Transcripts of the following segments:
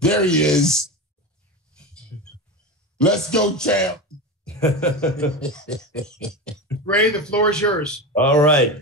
There he is. Let's go, champ. Ray, the floor is yours. All right.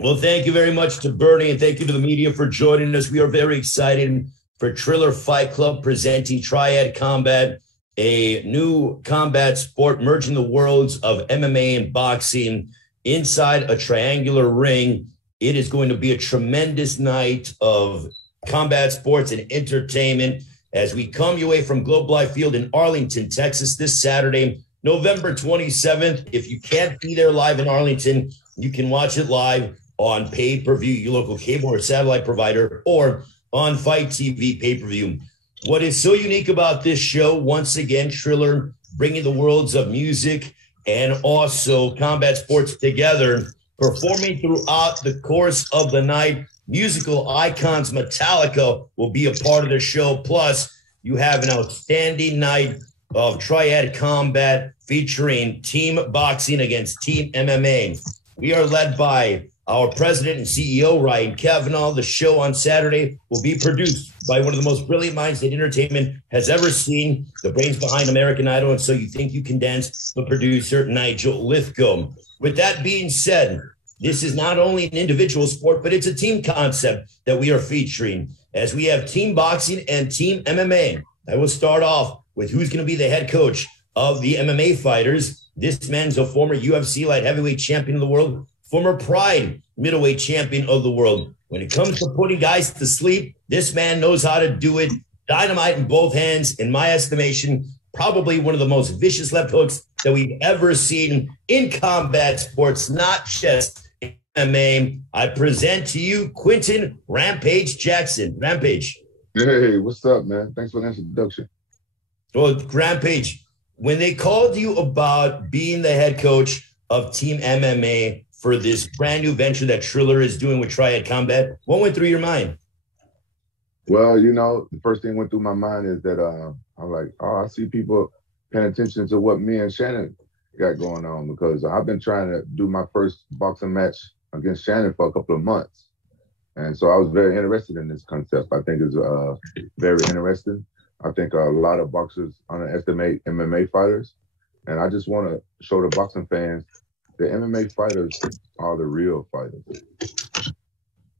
Well, thank you very much to Bernie, and thank you to the media for joining us. We are very excited for Triller Fight Club presenting Triad Combat, a new combat sport merging the worlds of MMA and boxing inside a triangular ring. It is going to be a tremendous night of combat sports and entertainment as we come your way from Globe Life Field in Arlington, Texas, this Saturday, November 27th. If you can't be there live in Arlington, you can watch it live on pay-per-view, your local cable or satellite provider, or on Fight TV pay-per-view. What is so unique about this show, once again, Triller bringing the worlds of music and also combat sports together, performing throughout the course of the night. Musical icons Metallica will be a part of the show. Plus, you have an outstanding night of Triad Combat featuring team boxing against team MMA. We are led by our president and CEO, Ryan Kavanaugh. The show on Saturday will be produced by one of the most brilliant minds that entertainment has ever seen, the brains behind American Idol, and So You Think You Can Dance, the producer, Nigel Lithgow. With that being said, this is not only an individual sport, but it's a team concept that we are featuring, as we have team boxing and team MMA. I will start off with who's going to be the head coach of the MMA fighters. This man's a former UFC light heavyweight champion of the world, former Pride middleweight champion of the world. When it comes to putting guys to sleep, this man knows how to do it. Dynamite in both hands, in my estimation, probably one of the most vicious left hooks that we've ever seen in combat sports, not just MMA. I present to you Quinton Rampage Jackson. Rampage. Hey, what's up, man? Thanks for the introduction. Well, Rampage, when they called you about being the head coach of Team MMA for this brand new venture that Triller is doing with Triad Combat, what went through your mind? Well, you know, the first thing went through my mind is that I'm like, I see people paying attention to what me and Shannon got going on, because I've been trying to do my first boxing match against Shannon for a couple of months. And so I was very interested in this concept. I think it's very interesting. I think a lot of boxers underestimate MMA fighters. And I just want to show the boxing fans the MMA fighters are the real fighters.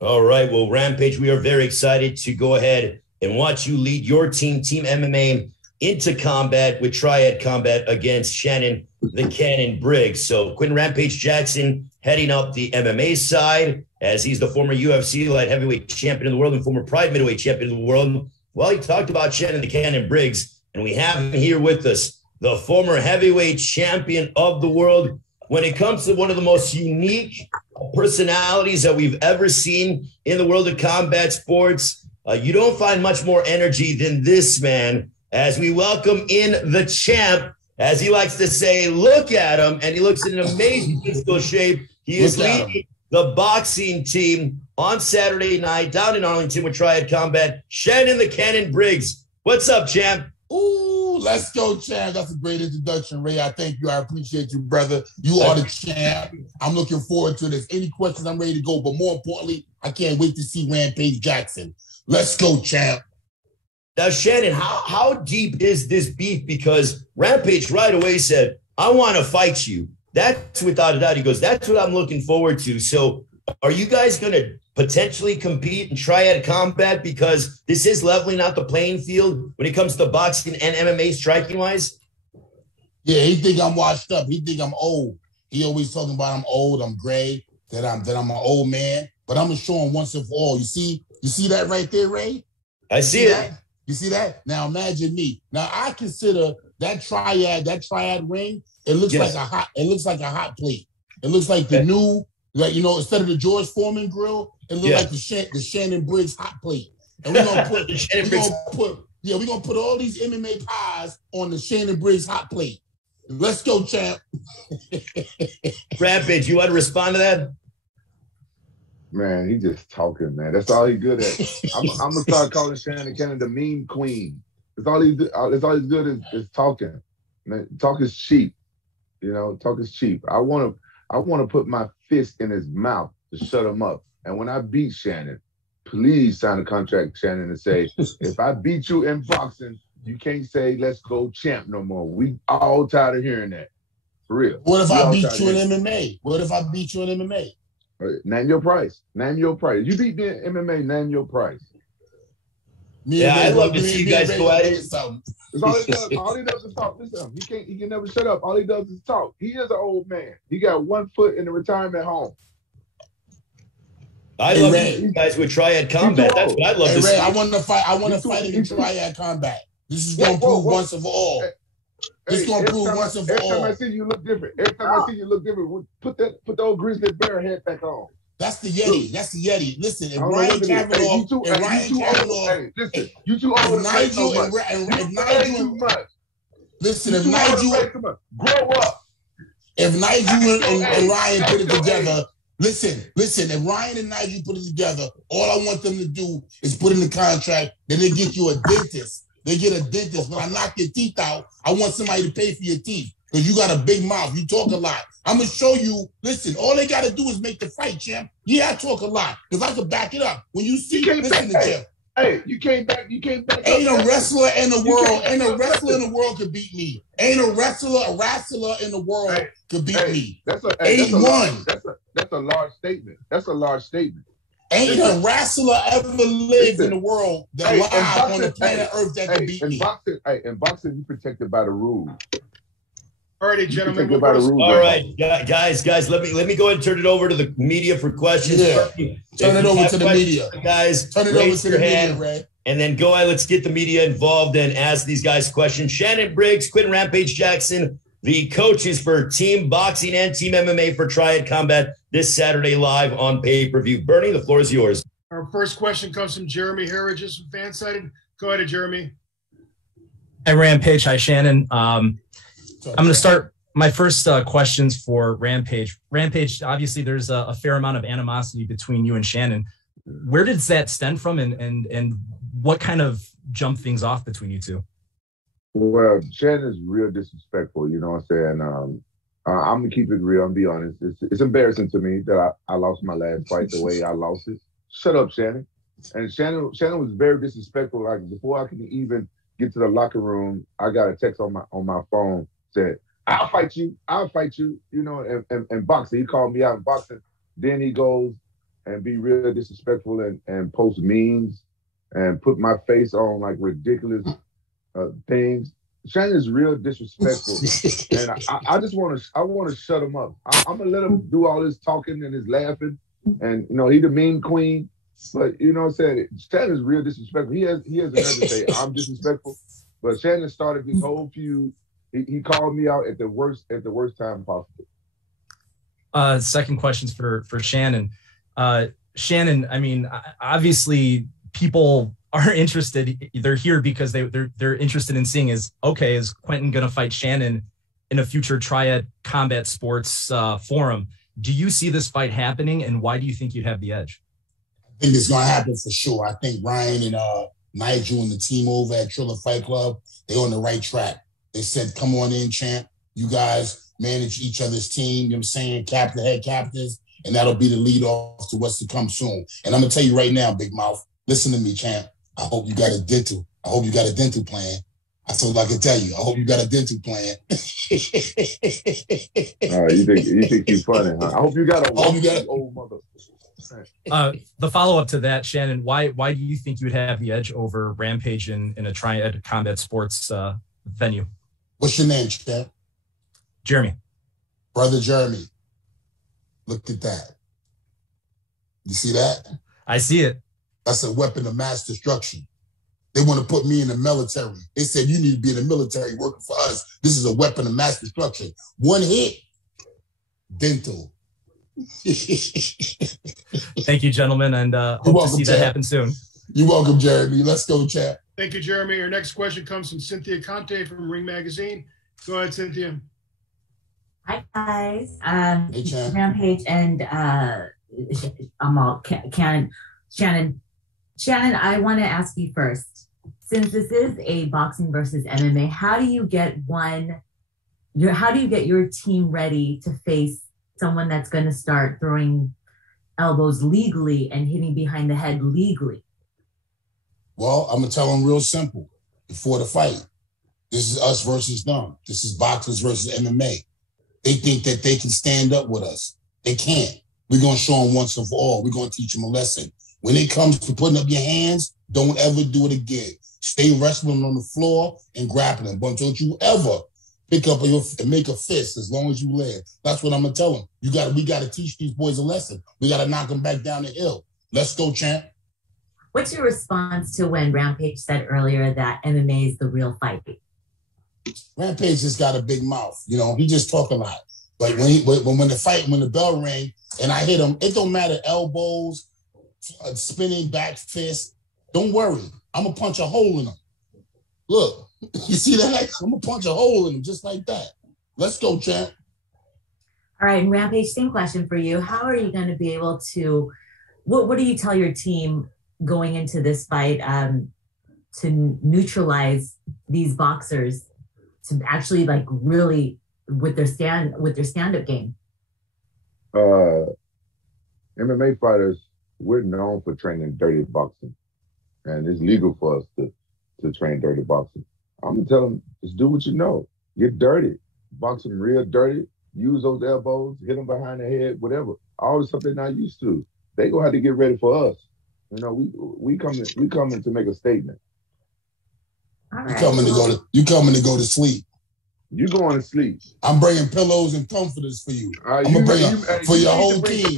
All right. Well, Rampage, we are very excited to go ahead and watch you lead your team, Team MMA, into combat with Triad Combat against Shannon the Cannon Briggs. So Quinton Rampage Jackson heading up the MMA side, as he's the former UFC light heavyweight champion of the world and former Pride middleweight champion of the world. Well, he talked about Shannon the Cannon Briggs, and we have him here with us, the former heavyweight champion of the world. When it comes to one of the most unique personalities that we've ever seen in the world of combat sports, you don't find much more energy than this man, as we welcome in the champ. As he likes to say, look at him, and he looks in an amazing physical shape. He is leading the boxing team on Saturday night down in Arlington with Triad Combat, Shannon the Cannon Briggs. What's up, champ? Ooh, let's go, champ. That's a great introduction, Ray. I thank you. I appreciate you, brother. You are the champ. I'm looking forward to this. Any questions, I'm ready to go. But more importantly, I can't wait to see Rampage Jackson. Let's go, champ. Now, Shannon, how deep is this beef? Because Rampage right away said, I want to fight you. That's without a doubt. He goes, that's what I'm looking forward to. So are you guys going to potentially compete in Triad Combat? Because this is leveling out the playing field when it comes to boxing and MMA striking-wise? Yeah, he think I'm washed up. He think I'm old. He always talking about I'm old, I'm gray, that I'm an old man. But I'm going to show him once and for all. You see that right there, Ray? I see it. You see that? Now imagine me. Now I consider that triad ring, it looks like a hot plate. It looks like the new, like, you know, instead of the George Foreman grill, it looks like the Shannon Briggs hot plate. And we're gonna put all these MMA pies on the Shannon Briggs hot plate. Let's go, champ. Rampage, you want to respond to that? Man, he just talking, man. That's all he's good at. I'm gonna start calling Shannon Cannon the meme queen. That's all he's good is talking. Man, talk is cheap. You know, talk is cheap. I wanna put my fist in his mouth to shut him up. And when I beat Shannon, please sign a contract, Shannon, and say, if I beat you in boxing, you can't say, let's go champ no more. We all tired of hearing that. For real. What if I beat you in MMA? What if I beat you in MMA? Name your price. Name your price. You beat me in MMA, name your price. I'd love to see you guys go at it. All he does is talk. Listen, he can never shut up. All he does is talk. He is an old man. He got 1 foot in the retirement home. I love you guys with Triad Combat. That's what I'd love to see. I want to fight him in Triad Combat. This is going to prove once and for all. This is going to prove once and for all. Every time I see you look different. Every time I see you look different. Put the old grizzly bear head back on. That's the Yeti. That's the Yeti. Listen, if Ryan Kavanaugh, listen, you too old. Listen, if Nigel, grow up. If Nigel and Ryan put it together, listen, if Ryan and Nigel put it together, all I want them to do is put in the contract that they get you a dentist. They get a dentist. When I knock your teeth out, I want somebody to pay for your teeth because you got a big mouth. You talk a lot. I'm going to show you. Listen, all they got to do is make the fight, champ. Yeah, I talk a lot because I can back it up. When you see, listen to Jeff. Hey, you came back. Ain't a wrestler in the world could beat me. Ain't a wrestler in the world could beat me. That's a large statement. That's a large statement. Ain't a wrestler ever lived in the world that live on the planet Earth that can beat me. In boxing, you're protected by the rules. All righty, gentlemen. All right, guys, let me go ahead and turn it over to the media for questions. Yeah. Turn it over to the media. Guys, turn it over to the media, Ray. And then go ahead, let's get the media involved and ask these guys questions. Shannon Briggs, Quinton Rampage Jackson, the coaches for Team Boxing and Team MMA for Triad Combat this Saturday live on pay-per-view. Bernie, the floor is yours. Our first question comes from Jeremy Harridges from Fansided. Go ahead, Jeremy. Hi, Rampage. Hi, Shannon. I'm going to start my first questions for Rampage. Rampage, obviously, there's a fair amount of animosity between you and Shannon. Where does that stem from, and what kind of jumped things off between you two? Well, Shannon's real disrespectful, you know what I'm saying? I'm going to keep it real and be honest. It's embarrassing to me that I lost my last fight the way I lost it. Shut up, Shannon. And Shannon was very disrespectful. Like, before I could even get to the locker room, I got a text on my phone, said, I'll fight you, you know, and boxing. He called me out in boxing. Then he goes and be real disrespectful and post memes and put my face on like ridiculous things. Shannon's real disrespectful, and I just want to shut him up. I'm gonna let him do all this talking and his laughing, and you know he the mean queen, but you know what I'm saying. Shannon's real disrespectful. He has the nerve to say I'm disrespectful, but Shannon started this whole feud. He called me out at the worst time possible. Second question's for Shannon. Shannon, I mean, obviously people are interested. They're here because they're interested in seeing is Quinton going to fight Shannon in a future Triad Combat Sports forum? Do you see this fight happening, and why do you think you have the edge? I think it's going to happen for sure. I think Ryan and Nigel and the team over at Triller Fight Club, they're on the right track. They said, come on in, champ. You guys manage each other's team, you know what I'm saying, captain, head captains, and that'll be the lead off to what's to come soon. And I'm going to tell you right now, Big Mouth, listen to me, champ. I hope you got a dental. I hope you got a dental plan. That's all I can tell you. I hope you got a dental plan. You think you're funny, huh? I hope you got a old mother. The follow-up to that, Shannon, why do you think you would have the edge over Rampage in a Triad Combat Sports venue? What's your name, champ? Jeremy. Brother Jeremy. Look at that. You see that? I see it. That's a weapon of mass destruction. They want to put me in the military. They said, you need to be in the military working for us. This is a weapon of mass destruction. One hit, dental. Thank you, gentlemen, and hope to see that happen soon. You're welcome, Jeremy. Let's go, chat. Thank you, Jeremy. Our next question comes from Cynthia Conte from Ring Magazine. Go ahead, Cynthia. Hi, guys. Hey, Chan. Rampage and Shannon, I want to ask you first, since this is a boxing versus MMA, how do you get your team ready to face someone that's going to start throwing elbows legally and hitting behind the head legally? Well, I'm gonna tell them real simple before the fight. This is us versus them. This is boxers versus MMA. They think that they can stand up with us. They can't. We're gonna show them once and for all. We're gonna teach them a lesson. When it comes to putting up your hands, don't ever do it again. Stay wrestling on the floor and grappling. But don't you ever pick up and make a fist as long as you live. That's what I'm gonna tell them. We gotta teach these boys a lesson. We gotta knock them back down the hill. Let's go, champ. What's your response to when Rampage said earlier that MMA is the real fight? Rampage just got a big mouth. You know, he just talk a lot. But when the bell rang and I hit him, it don't matter, elbows, spinning back fist. Don't worry. I'm gonna punch a hole in him. Look, you see that? I'm gonna punch a hole in him just like that. Let's go, champ. All right, and Rampage, same question for you. How are you gonna be able to, what do you tell your team going into this fight to neutralize these boxers to actually like really with their stand-up game? MMA fighters, we're known for training dirty boxing, and it's legal for us to train dirty boxing. I'm gonna tell them, just do what you know. Get dirty, box them real dirty. Use those elbows, hit them behind the head, whatever. All the stuff they're not used to. They gonna have to get ready for us. You know, we coming to make a statement. All right. You coming to go to sleep. You going to sleep. I'm bringing pillows and comforters for you. I'm gonna bring them for your whole team.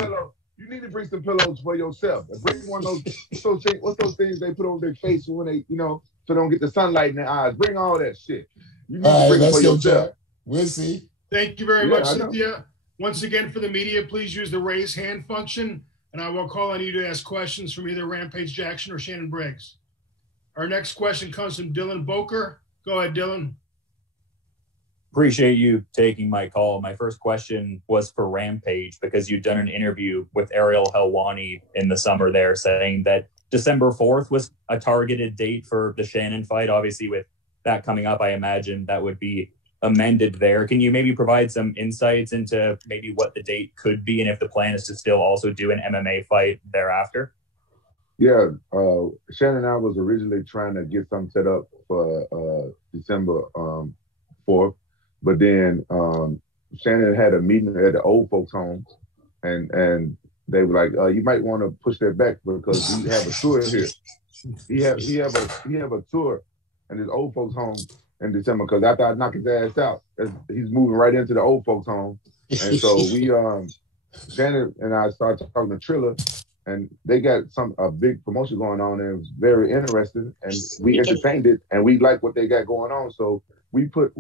You need to bring some pillows for yourself. Bring one of those what's those things they put on their face when they, so they don't get the sunlight in their eyes. Bring all that shit. You need to bring it for yourself. We'll see. Thank you very much, Cynthia. Once again, for the media, please use the raise hand function, and I will call on you to ask questions from either Rampage Jackson or Shannon Briggs. Our next question comes from Dylan Boker. Go ahead, Dylan. Appreciate you taking my call. My first question was for Rampage, because you'd done an interview with Ariel Helwani in the summer there saying that December 4th was a targeted date for the Shannon fight. Obviously, with that coming up, I imagine that would be amended there. Can you maybe provide some insights into maybe what the date could be and if the plan is to still also do an MMA fight thereafter? Yeah, Shannon and I was originally trying to get something set up for December 4th. But then Shannon had a meeting at the old folks' home, and they were like, "You might want to push that back because we have a tour here. He have a tour in his old folks' home in December. Because after I knock his ass out, he's moving right into the old folks' home, and so we Shannon and I started talking to Triller, and they got a big promotion going on, and it was very interesting, and we entertained it, and we like what they got going on, so. We put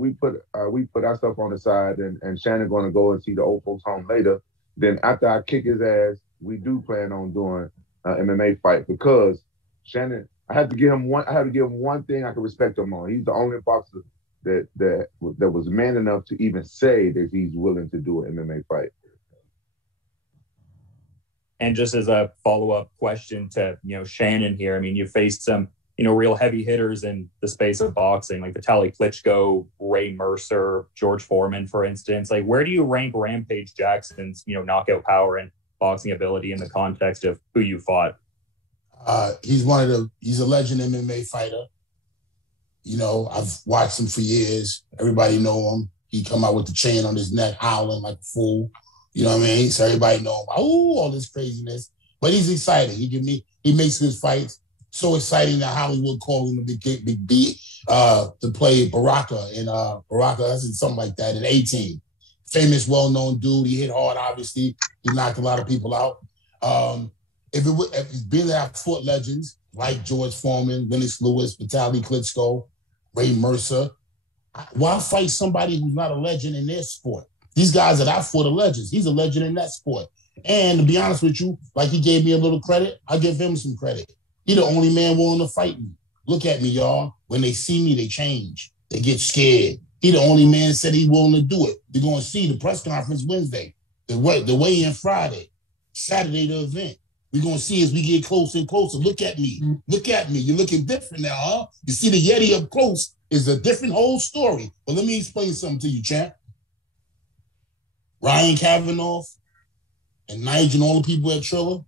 our stuff on the side, and Shannon going to go and see the old folks home later. Then after I kick his ass, we do plan on doing an MMA fight, because Shannon, I have to give him one thing I can respect him on. He's the only boxer that was man enough to even say that he's willing to do an MMA fight. And just as a follow-up question to Shannon here, I mean, you faced some real heavy hitters in the space of boxing, like Vitaly Klitschko, Ray Mercer, George Foreman, for instance. Like, where do you rank Rampage Jackson's, knockout power and boxing ability in the context of who you fought? He's a legend MMA fighter. I've watched him for years. Everybody know him. He come out with the chain on his neck, howling like a fool. You know what I mean? So everybody know him. Oh, all this craziness. But he's excited. He makes his fights so exciting that Hollywood called him the Big B to play Baraka in something like that in 18. Famous, well-known dude. He hit hard, obviously. He knocked a lot of people out. If it's being that I fought legends like George Foreman, Lennox Lewis, Vitaly Klitschko, Ray Mercer, why fight somebody who's not a legend in their sport? These guys that I fought are legends. He's a legend in that sport. And to be honest with you, like he gave me a little credit, I give him some credit. He the only man willing to fight me. Look at me, y'all. When they see me, they change. They get scared. He the only man said he willing to do it. You're going to see the press conference Wednesday, the weigh-in Friday, Saturday the event. We're going to see as we get closer and closer. Look at me. Look at me. You're looking different now, huh? You see the Yeti up close is a different whole story. But let me explain something to you, champ. Ryan Kavanaugh and Nigel and all the people at Triller,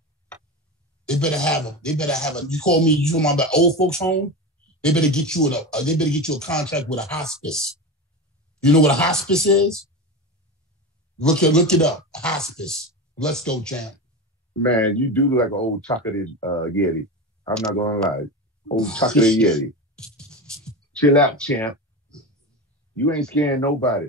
they better have a. You call me. You talking about the old folks home? They better get you a contract with a hospice. You know what a hospice is? Look it up. Hospice. Let's go, champ. Man, you do look like an old chocolate Yeti. I'm not gonna lie. Old chocolate Yeti. Chill out, champ. You ain't scaring nobody.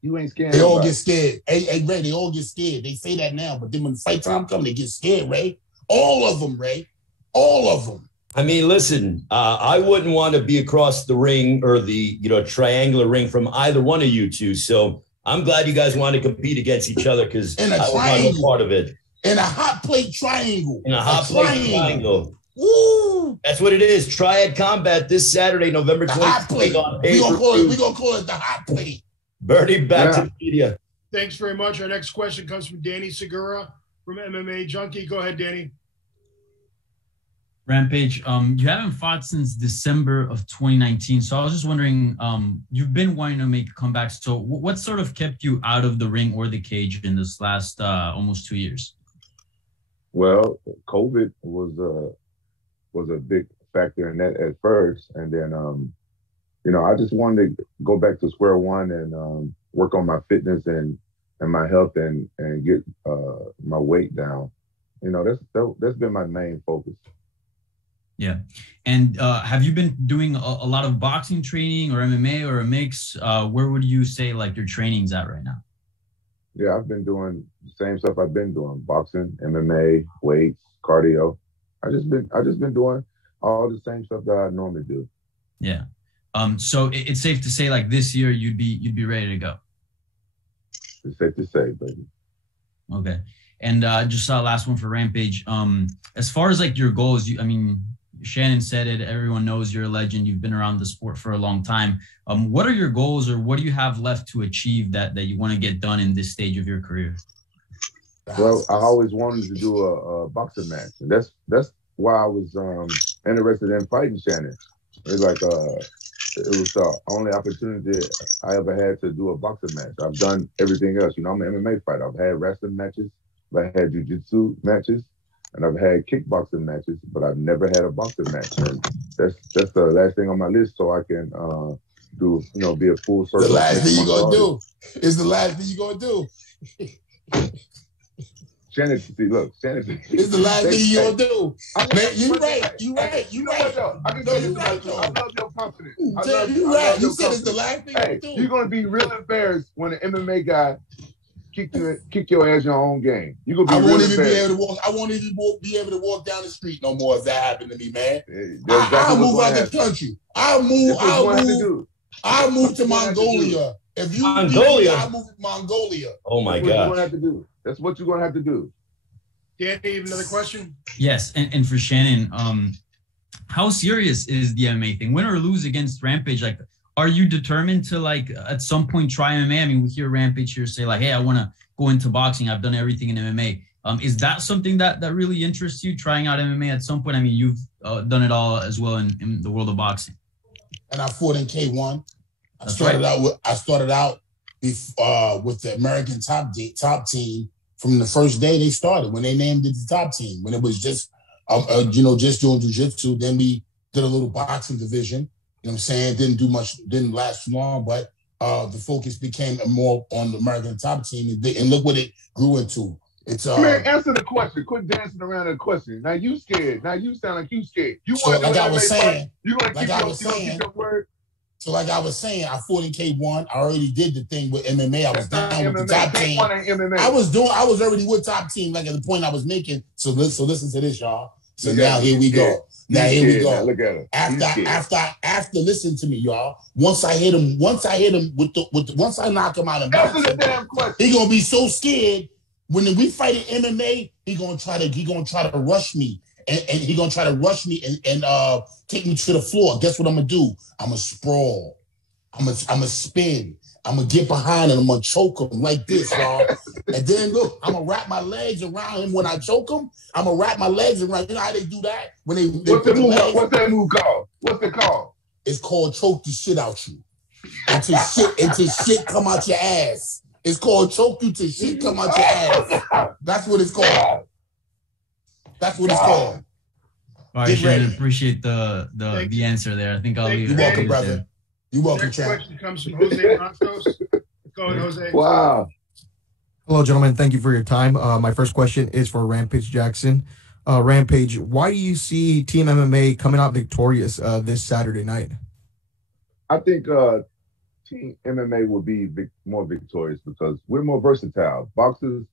You ain't scaring nobody. All get scared. Hey, Ray, they all get scared. They say that now, but then when the fight time comes, they get scared, Ray. All of them, Ray. All of them. I mean, listen, I wouldn't want to be across the ring or the triangular ring from either one of you two. So I'm glad you guys want to compete against each other because I was not part of it. In a hot plate triangle. In a hot plate triangle. Woo! That's what it is. Triad Combat this Saturday, November 20th. We're gonna call it the hot plate. Bernie, back to the media. Thanks very much. Our next question comes from Danny Segura from MMA Junkie. Go ahead, Danny. Rampage, you haven't fought since December of 2019. So I was just wondering, you've been wanting to make a comeback. So what sort of kept you out of the ring or the cage in this last almost 2 years? Well, COVID was a big factor in that at first. And then, I just wanted to go back to square one and work on my fitness and my health and get my weight down. That's been my main focus. Yeah. And have you been doing a lot of boxing training or MMA or a mix? Where would you say like your training's at right now? Yeah, I've been doing the same stuff I've been doing: boxing, MMA, weights, cardio. I just been doing all the same stuff that I normally do. Yeah. So it's safe to say like this year you'd be ready to go. It's safe to say, baby. Okay. And just last one for Rampage. As far as like your goals, Shannon said it. Everyone knows you're a legend. You've been around the sport for a long time. What are your goals, or what do you have left to achieve that you want to get done in this stage of your career? Well, I always wanted to do a boxing match, and that's why I was interested in fighting Shannon. It's like it was the only opportunity I ever had to do a boxing match. I've done everything else. I'm an MMA fighter. I've had wrestling matches, I've had jiu-jitsu matches, and I've had kickboxing matches, but I've never had a boxing match. And that's the last thing on my list, so I can be a full circle. The last thing you're gonna do is the last thing you're gonna do. Shannon, it's the last thing you're gonna do. Man, you right. I can tell you right, though. I love your confidence. You right. You said it's the last thing you do. You're gonna be real embarrassed when an MMA guy kick your ass your own game. You gonna be I won't even be able to walk down the street no more if that happened to me, man. I'll move out the country. I'll move to Mongolia. If you Mongolia, I'll move to Mongolia. Oh my God. That's what you're gonna have to do. Danny, you have another question? Yes, and for Shannon, how serious is the MMA thing? Win or lose against Rampage, like, are you determined to like at some point try MMA? We hear Rampage here say like, hey, I want to go into boxing. I've done everything in MMA. Is that something that really interests you, trying out MMA at some point? You've done it all as well in the world of boxing. And I fought in K1. I started out with the American top team from the first day they started, when they named it the top team, when it was just doing jiu-jitsu. Then we did a little boxing division. You know what I'm saying? Didn't last too long, but the focus became more on the American top team, and look what it grew into. It's man, answer the question. Quit dancing around the question. Now you scared. Now you sound like you scared. You so want like I was saying, you gonna keep your word? So like I was saying, I fought in K1. I already did the thing with MMA. I was down with the top team. I was already with top team, like at the point I was making. So listen to this, y'all. So now here we go. Now here we go. Look at him. After listen to me, y'all. Once I hit him once I knock him out of boxing, he gonna be so scared when we fight in MMA. He gonna try to rush me. And he gonna try to rush me and take me to the floor. Guess what I'm gonna do? I'm gonna sprawl. I'm gonna spin. I'm gonna get behind him. I'm gonna choke him like this, y'all. And then look, I'm gonna wrap my legs around him when I choke him. I'm gonna wrap my legs around. You know how they do that when they What's that move called? What's it called? It's called choke the shit out you until shit come out your ass. It's called choke you till shit come out your ass. That's what it's called. That's what it's called. All right, Shannon, appreciate the answer there. I think I'll leave it. You're welcome, brother. You're welcome, Next champ. question comes from Jose Matos. Go ahead, Jose. Wow. Hello, gentlemen. Thank you for your time. My first question is for Rampage Jackson. Rampage, why do you see Team MMA coming out victorious this Saturday night? I think Team MMA will be more victorious because we're more versatile. Boxers,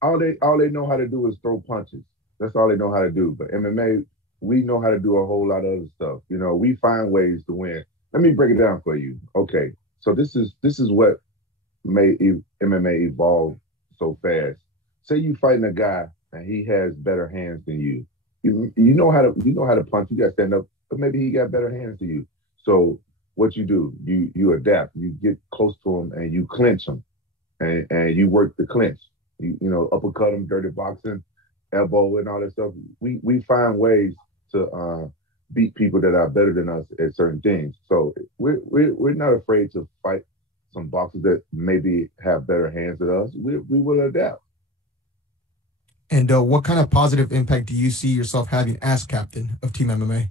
all they know how to do is throw punches. That's all they know how to do. But MMA, we know how to do a whole lot of other stuff. You know, we find ways to win. Let me break it down for you. Okay, so this is what made MMA evolve so fast. Say you fighting a guy and he has better hands than you. You know how to punch. You got to stand up, but maybe he got better hands than you. So what you do, you adapt. You get close to him and you clinch him, and you work the clinch. You know, uppercut him, dirty boxing, elbow, and all that stuff. We find ways to beat people that are better than us at certain things. So we're not afraid to fight some boxers that maybe have better hands than us. We will adapt. And what kind of positive impact do you see yourself having as captain of Team MMA?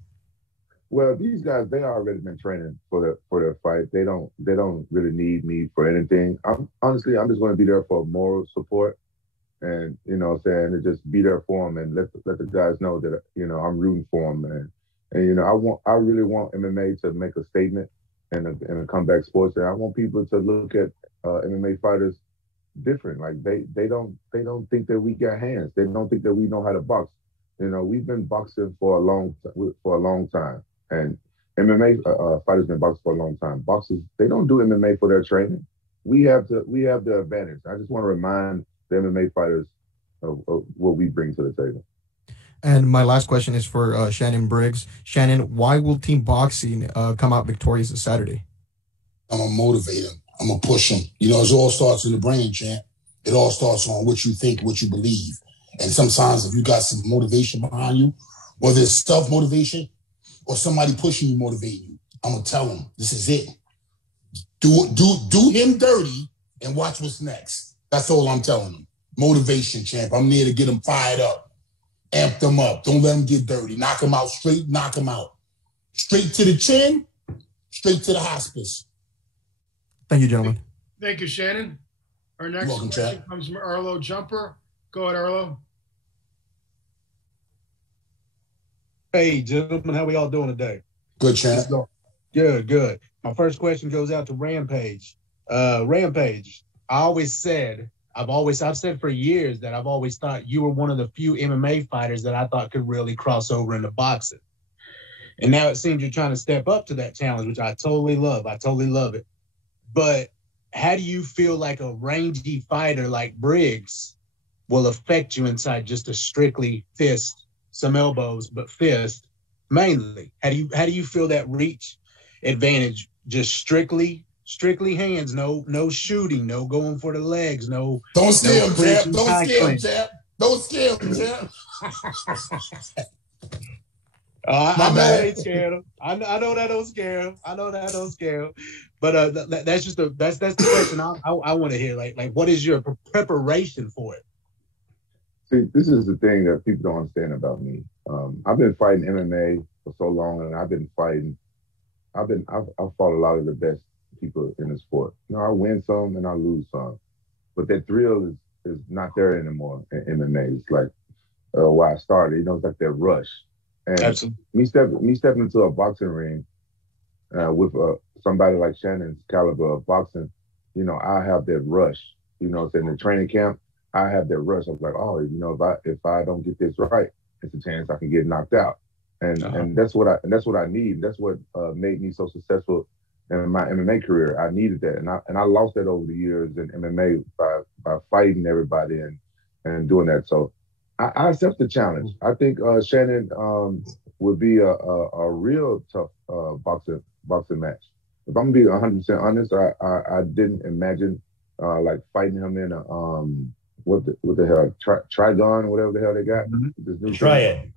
Well, these guys, they already been training for their fight. They don't really need me for anything. I'm just going to be there for moral support, and you know what I'm saying, to just be there for them and let the guys know that, you know, I'm rooting for them, and you know, I really want MMA to make a statement in a comeback sports, and I want people to look at MMA fighters different. Like they don't think that we got hands. They don't think that we know how to box. You know, we've been boxing for a long time. And MMA fighters been boxing for a long time. Boxers, they don't do MMA for their training. We have the advantage. I just want to remind the MMA fighters of what we bring to the table. And my last question is for Shannon Briggs. Shannon, why will Team Boxing come out victorious this Saturday? I'm going to motivate them. I'm going to push them. You know, it all starts in the brain, champ. It all starts on what you think, what you believe. And sometimes if you got some motivation behind you, whether it's self-motivation or somebody pushing you, motivating you, I'm going to tell them, this is it. Do him dirty and watch what's next. That's all I'm telling them. Motivation, champ. I'm there to get them fired up. Amp them up. Don't let them get dirty. Knock them out straight. Knock them out. Straight to the chin, straight to the hospice. Thank you, gentlemen. Thank you, Shannon. Our next question comes from Arlo Jumper. Go ahead, Arlo. Hey, gentlemen, how we all doing today? Good, champ. Good. My first question goes out to Rampage. Rampage, I've said for years that I've always thought you were one of the few MMA fighters that I thought could really cross over into boxing. And now it seems you're trying to step up to that challenge, which I totally love. I totally love it. But how do you feel like a rangy fighter like Briggs will affect you inside just a strictly fist, some elbows, but fist mainly? How do you feel that reach advantage? Just strictly hands, no shooting, no going for the legs, no. Don't scare him, champ. Don't scare him, champ. Don't scare him, champ. I know that ain't scared him. I know that don't scare him. But that's the question I want to hear. Like, what is your preparation for it? See, this is the thing that people don't understand about me. I've been fighting MMA for so long, and I've fought a lot of the best people in the sport. You know, I win some and I lose some, but that thrill is not there anymore in MMA. It's like why I started. You know, it's like that rush. And absolutely. Me stepping into a boxing ring with somebody like Shannon's caliber of boxing, you know, I have that rush. You know, in the training camp, I have that rush. I was like, oh, you know, if I don't get this right, it's a chance I can get knocked out. And that's what I need. That's what made me so successful in my MMA career. I needed that, and I lost that over the years in MMA by fighting everybody and doing that. So I accept the challenge. I think Shannon would be a real tough boxing match. If I'm gonna be 100% honest, I didn't imagine like fighting him in a what the hell, Trigon, whatever the hell they got. This new Triad.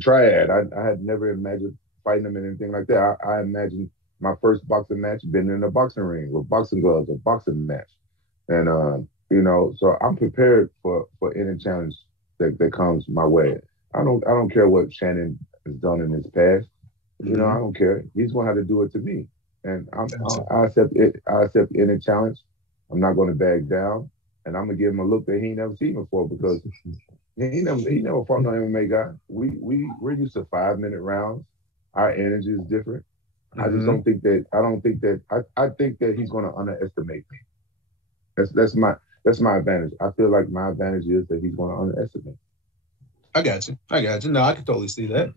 Triad. I had never imagined fighting him in anything like that. I imagined my first boxing match being in a boxing ring with boxing gloves, a boxing match. And you know, so I'm prepared for any challenge that comes my way. I don't care what Shannon has done in his past. You know, I don't care. He's gonna have to do it to me, and I accept it. I accept any challenge. I'm not gonna back down, and I'm gonna give him a look that he ain't never seen before because he never fought no MMA guy. We're used to 5-minute rounds. Our energy is different. I just don't think that. I think that he's gonna underestimate me. That's my advantage. I feel like my advantage is that he's gonna underestimate. I got you. No, I can totally see that.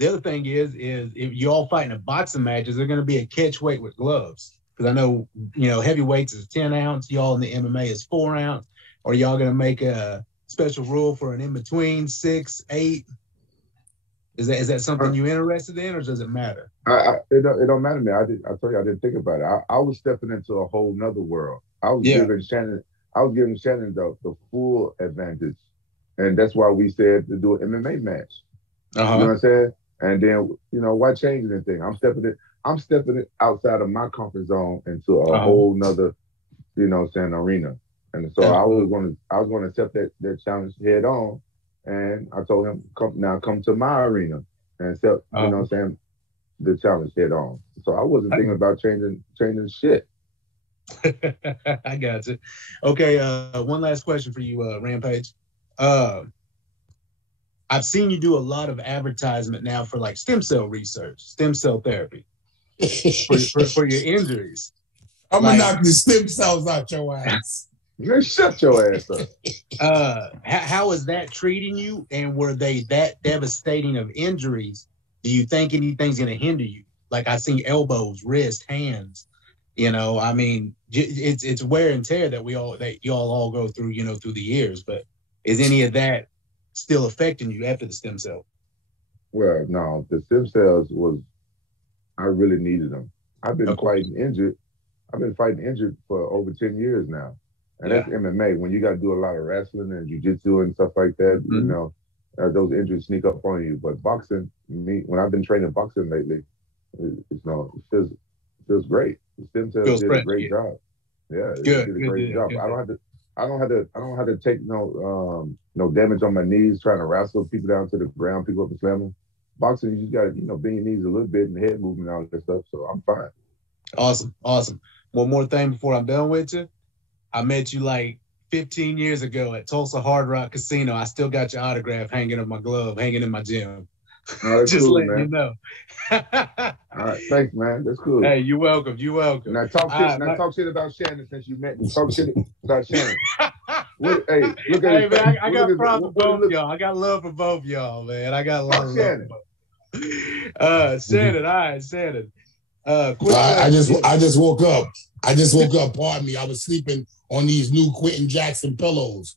The other thing is if you all fighting a boxing match, is there going to be a catch weight with gloves? Because I know, you know, heavyweights is 10 ounce. Y'all in the MMA is 4 ounce. Or y'all going to make a special rule for an in between 6, 8? Is that something you interested in, or does it matter? It don't matter to me. I told you I didn't think about it. I was stepping into a whole nother world. I was giving Shannon the full advantage, and that's why we said to do an MMA match. You know what I'm saying? And then, you know, why change anything? I'm stepping it outside of my comfort zone into a whole nother, you know, arena. And so I was going to accept that challenge head on. And I told him, come to my arena and accept, you know what I'm saying, the challenge head on. So I wasn't thinking about changing shit. I got you. Okay, one last question for you, Rampage. I've seen you do a lot of advertisement now for like stem cell research, stem cell therapy for your injuries. I'm gonna knock the stem cells out your ass. Man, shut your ass up. How is that treating you? And were they that devastating of injuries? Do you think anything's gonna hinder you? Like I seen elbows, wrists, hands. You know, I mean, it's wear and tear that y'all all go through, you know, through the years. But is any of that still affecting you after the stem cell? Well, no, the stem cells I really needed them. I've been fighting injured for over 10 years now. And that's MMA. When you got to do a lot of wrestling and jiu-jitsu and stuff like that, you know, those injuries sneak up on you. But boxing, when I've been training boxing lately, it feels great. The stem cells did a great job. Yeah, it did a great job. I don't have to take no damage on my knees trying to wrestle people down to the ground, pick up and slam them. Boxing, you just got to, you know, bend your knees a little bit and head movement and all that stuff. So I'm fine. Awesome. One more thing before I'm done with you. I met you like 15 years ago at Tulsa Hard Rock Casino. I still got your autograph hanging in my glove, hanging in my gym. Just cool, letting you know. All right, thanks, man. That's cool. Hey, you're welcome. Now talk shit about Shannon since you met me. Talk shit about Shannon. Look at hey, man, I got problems for both y'all. I got love for both y'all, man. I got love for Shannon. Shannon, all right, Shannon. I just woke up. Pardon me. I was sleeping on these new Quinton Jackson pillows.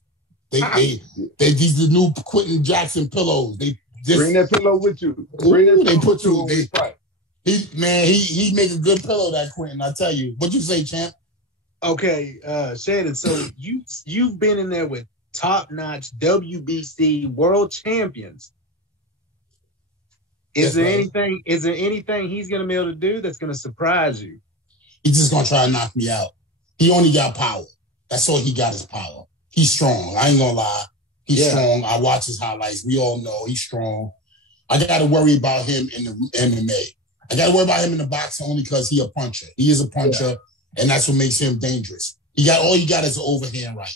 These the new Quinton Jackson pillows. Bring that pillow with you. He make a good pillow, that Quinton. I tell you. What you say, champ? Okay, Shannon. So you've been in there with top-notch WBC world champions. Is there anything he's gonna be able to do that's gonna surprise you? He's just gonna try to knock me out. He only got power. That's all he got is power. He's strong. I ain't gonna lie. He's strong. I watch his highlights. We all know he's strong. I got to worry about him in the MMA. I got to worry about him in the boxing only because he's a puncher. He is a puncher, and that's what makes him dangerous. All you got is an overhand right.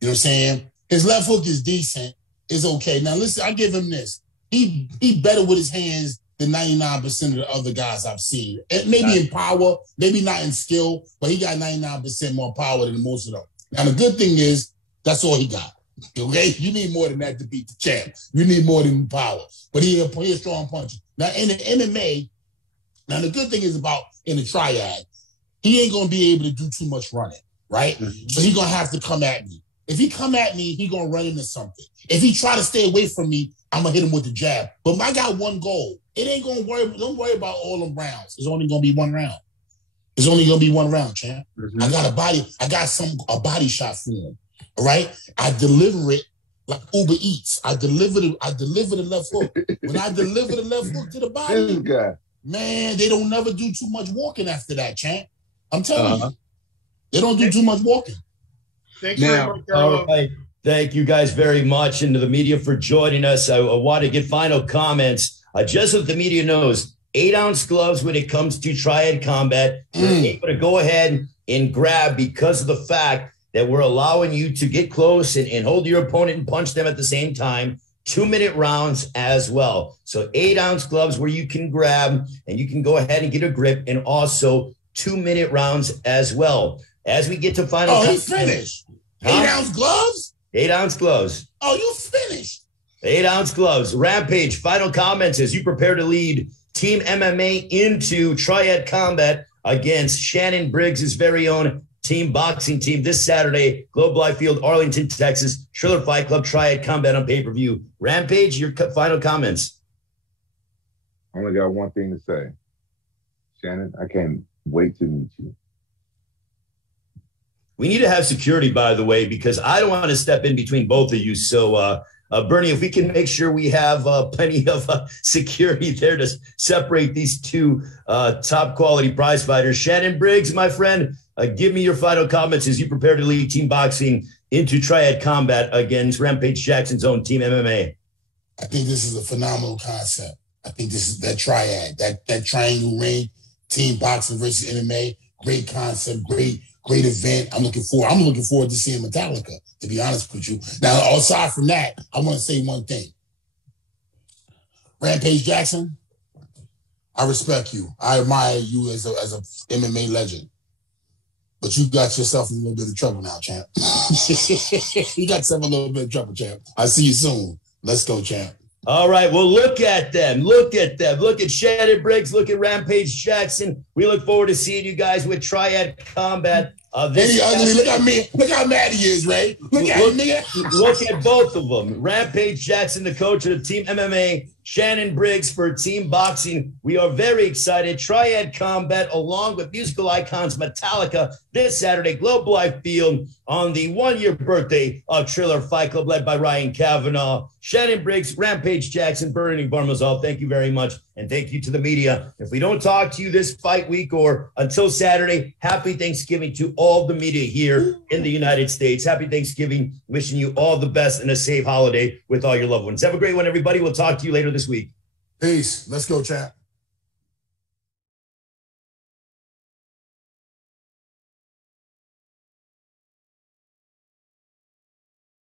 You know what I'm saying? His left hook is decent. It's okay. Now, listen, I give him this. He better with his hands than 99% of the other guys I've seen. Maybe in power, maybe not in skill, but he got 99% more power than most of them. Now, the good thing is that's all he got. Okay, you need more than that to beat the champ. You need more than power. But he's a strong puncher. Now in the MMA, now the good thing is about in the triad, he ain't gonna be able to do too much running, right? So he's gonna have to come at me. If he come at me, he gonna run into something. If he try to stay away from me, I'm gonna hit him with the jab. But I got one goal. It ain't gonna don't worry about all them rounds. It's only gonna be one round. It's only gonna be one round, champ. I got a body shot for him. All right, I deliver it like Uber Eats. I deliver the left hook. When I deliver the left hook to the body, man, they don't never do too much walking after that, champ. I'm telling you. They don't do too much walking. Thanks very much, all right. Thank you guys very much, and to the media for joining us. I want to get final comments. Just so the media knows, 8-ounce gloves when it comes to Triad Combat. You're able to go ahead and grab because of the fact that we're allowing you to get close and hold your opponent and punch them at the same time. 2-minute rounds as well. So 8-ounce gloves where you can grab and you can go ahead and get a grip, and also 2-minute rounds as well. As we get to final. Oh, he's finished. 8-ounce gloves? 8-ounce gloves. Oh, you finished. 8-ounce gloves. Rampage, final comments as you prepare to lead Team MMA into Triad Combat against Shannon Briggs' very own team boxing team this Saturday, Globe Life Field, Arlington, Texas, Triller Fight Club, Triad Combat on pay-per-view. Rampage, your final comments. I only got one thing to say. Shannon, I can't wait to meet you. We need to have security, by the way, because I don't want to step in between both of you. So, Bernie, if we can make sure we have plenty of security there to separate these two top quality prize fighters. Shannon Briggs, my friend, give me your final comments as you prepare to lead team boxing into Triad Combat against Rampage Jackson's own Team MMA. I think this is a phenomenal concept. I think this is that triad, that triangle ring, team boxing versus MMA. Great concept, great event. I'm looking forward to seeing Metallica, to be honest with you. Now, aside from that, I want to say one thing. Rampage Jackson, I respect you. I admire you as a MMA legend. But you got yourself in a little bit of trouble now, champ. You got yourself in a little bit of trouble, champ. I'll see you soon. Let's go, champ. All right, well, look at them. Look at them. Look at Shannon Briggs. Look at Rampage Jackson. We look forward to seeing you guys with Triad Combat. Look how mad he is, Ray. Look at both of them. Rampage Jackson, the coach of the Team MMA. Shannon Briggs for Team Boxing. We are very excited. Triad Combat, along with musical icons Metallica, this Saturday, Globe Life Field, on the 1-year birthday of Triller Fight Club, led by Ryan Kavanaugh. Shannon Briggs, Rampage Jackson, Bernie Barmazal, thank you very much. And thank you to the media. If we don't talk to you this fight week or until Saturday, happy Thanksgiving to all the media here in the United States. Happy Thanksgiving. Wishing you all the best and a safe holiday with all your loved ones. Have a great one, everybody. We'll talk to you later this week. Peace. Let's go, chat.